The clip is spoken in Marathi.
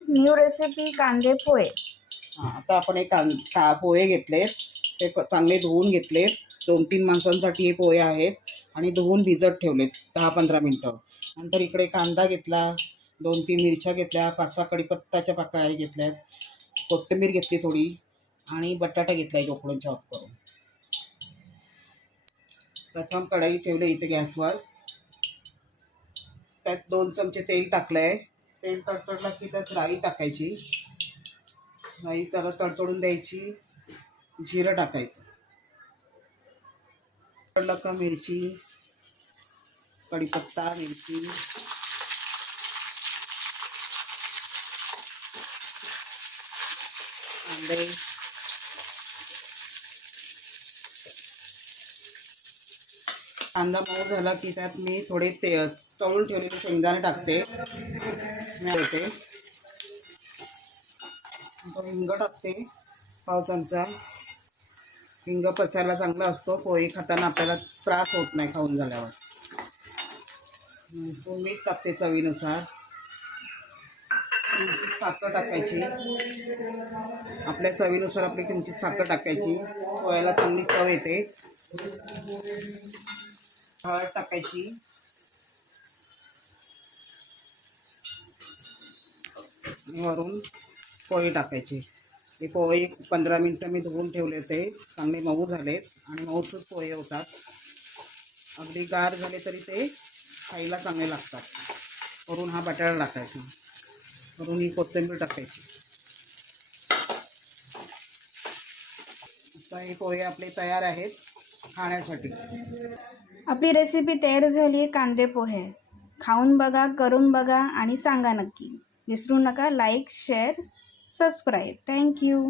न्यू रेसिपी कांदे पोहे। आता आपण एक पोहे घेतलेत, ते चांगले धुवून घेतलेत. 2-3 माणसांसाठी हे पोहे आहेत आणि धुवून भिजत ठेवलेत 10-15 मिनटं. नंतर इकडे कांदा घेतला, 2-3 मिरच्या घेतल्या, 5-6 कढीपत्त्याच्या पाकळ्या घेतल्यात, कोथिंबीर घेतली थोडी आणि बटाटा घेतला एक उकडून चॉप करून. प्रथम कढई ठेवली इथे गॅसवर, त्यात 2 चमचे तेल टाकलंय. तेल तडतडलं की त्यात राई टाकायची, राई त्याला तडतडून द्यायची, जिरं टाकायचं, तडलं का मिरची, कढीपत्ता, मिरची, कांदे, कांदा मऊ झाला की त्यात मी थोडे तळून ठेवलेले शेंगदाणे टाकते, हिंग टाकते 1 चमचा. हिंग पचायला चांगला असतो, पोहे खाताना आपल्याला त्रास होत नाही खाऊन झाल्यावर. मीठ टाकते चवीनुसार. किंचित साखर टाकायची, आपल्या चवीनुसार आपली किंचित साखर टाकायची, पोह्याला चांगली चव येते. हळद टाकायची, वरून पोहे टाकायचे. हे पोहे 15 मिनटं मी धुवून ठेवले होते, चांगले मऊ झालेत आणि मऊसूत पोहे होतात. अगदी गार झाले तरी ते खायला चांगले लागतात. वरून हा बटाटा टाकायचा, वरून ही कोथिंबीर टाकायची. आता हे पोहे आपले तयार आहेत खाण्यासाठी. आपली रेसिपी तयार झाली आहे कांदे पोहे. खाऊन बघा, करून बघा आणि सांगा नक्की. विसरू नका लाईक, शेअर, सबस्क्राईब. थँक्यू.